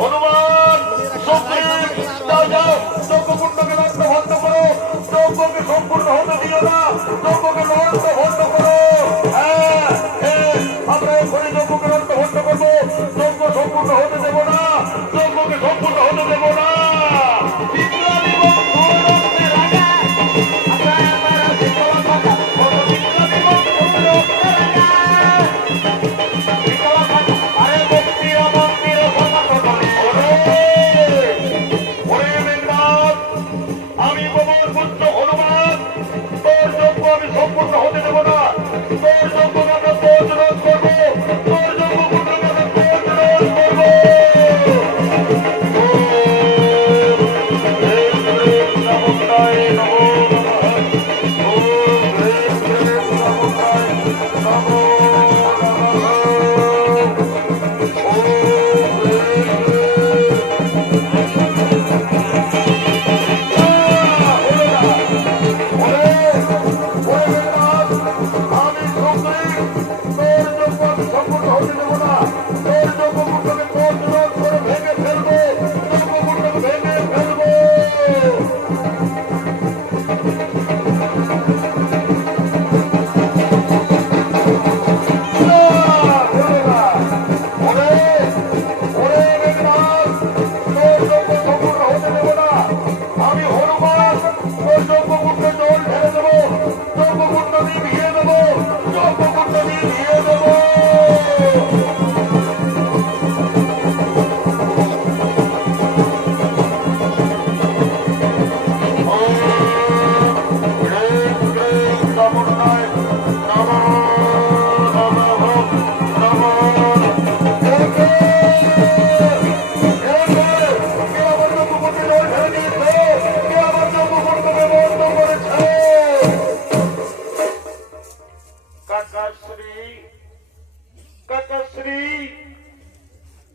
হনুমান যাও যাও যজ্ঞকুণ্ডকে নষ্ট ভণ্ড করো, যজ্ঞকে সম্পূর্ণ হতে দিও না, যজ্ঞকে নষ্ট ভণ্ড করো। হ্যাঁ আমরা এখনই যজ্ঞকে নষ্ট ভণ্ড করবো, যজ্ঞ সম্পূর্ণ হতে দেব না, যজ্ঞকে সম্পূর্ণ হতে দেব না। সম্পূর্ণ হতে দেব না, তোর যোগ্য আমরা প্রয়োজন করবো, তোর যোগ্য আমরা প্রয়োজন করবো।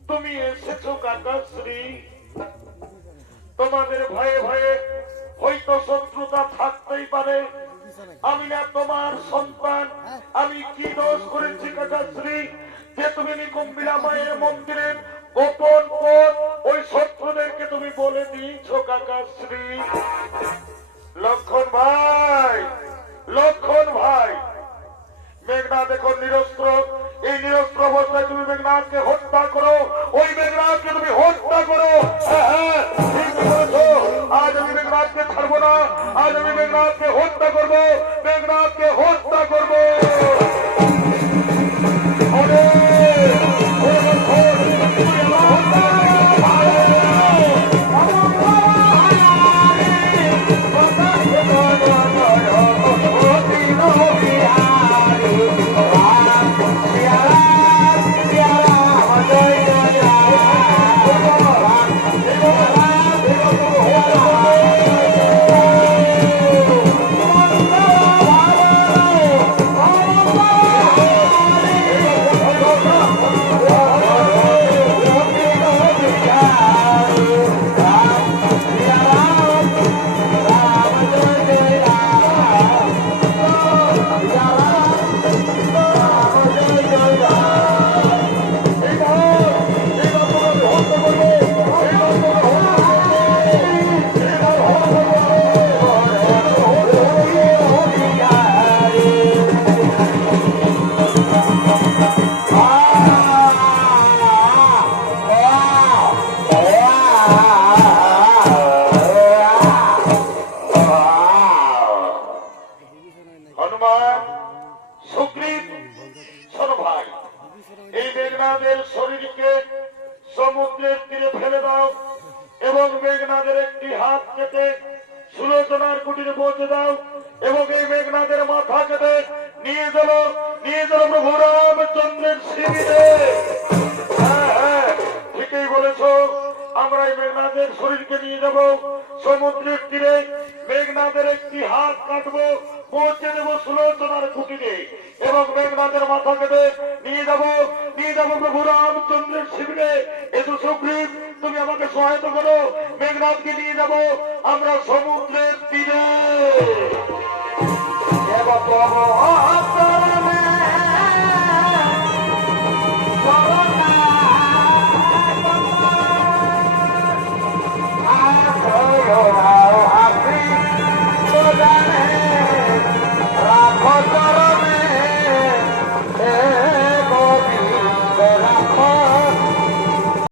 তুমি এসেছো কাকাশ্রী, তোমাদের ভয়ে ভয়ে হয়তো শত্রুতা থাকতেই পারে, আমি না তোমার সন্তান, আমি কি দোষ করেছি কাকাশ্রী যে তুমি নিকুম্বিলা মায়ের মন্দিরের গোপন পথ ওই শত্রুদেরকে তুমি বলে দিয়েছ কাকাশ্রী? লক্ষণ ভাই, লক্ষণ ভাই, মেঘনাথ এখন নিরস্ত্র, এই নিরস্ত্র অবস্থায় তুমি মেঘনাথকে হত্যা করো, ওই মেঘনাথকে তুমি হত্যা করো। হ্যাঁ ঠিক বলেছো, আজ আমি মেঘনাথকে ছাড়বো না, আজ আমি মেঘনাথকে হত্যা করবো, মেঘনাথকে হত্যা করবো। সমুদ্রের তীরে ফেলে দাও এবং মেঘনাদের একটি হাত কেটে সুলোচনার কুটিরে পৌঁছে দাও এবং এই মেঘনাদের মাথা কেটে নিয়ে গেল প্রভু রামচন্দ্রের শিবিরে। হ্যাঁ হ্যাঁ ঠিকই বলেছ, আমরা এই মেঘনাদের শরীরকে নিয়ে যাব সমুদ্রের তীরে, মেঘনাদের একটি হাত কাটবো, পৌঁছে দেবো সুলোচনার কুটিরে এবং মেঘনাদের মাথা কেটে নিয়ে যাবো প্রভু রামচন্দ্রের শিবিরে। এত সুগ্রীব তুমি আমাকে সহায়তা করো, মেঘনাথকে নিয়ে যাব আমরা সমুদ্রের তীরে।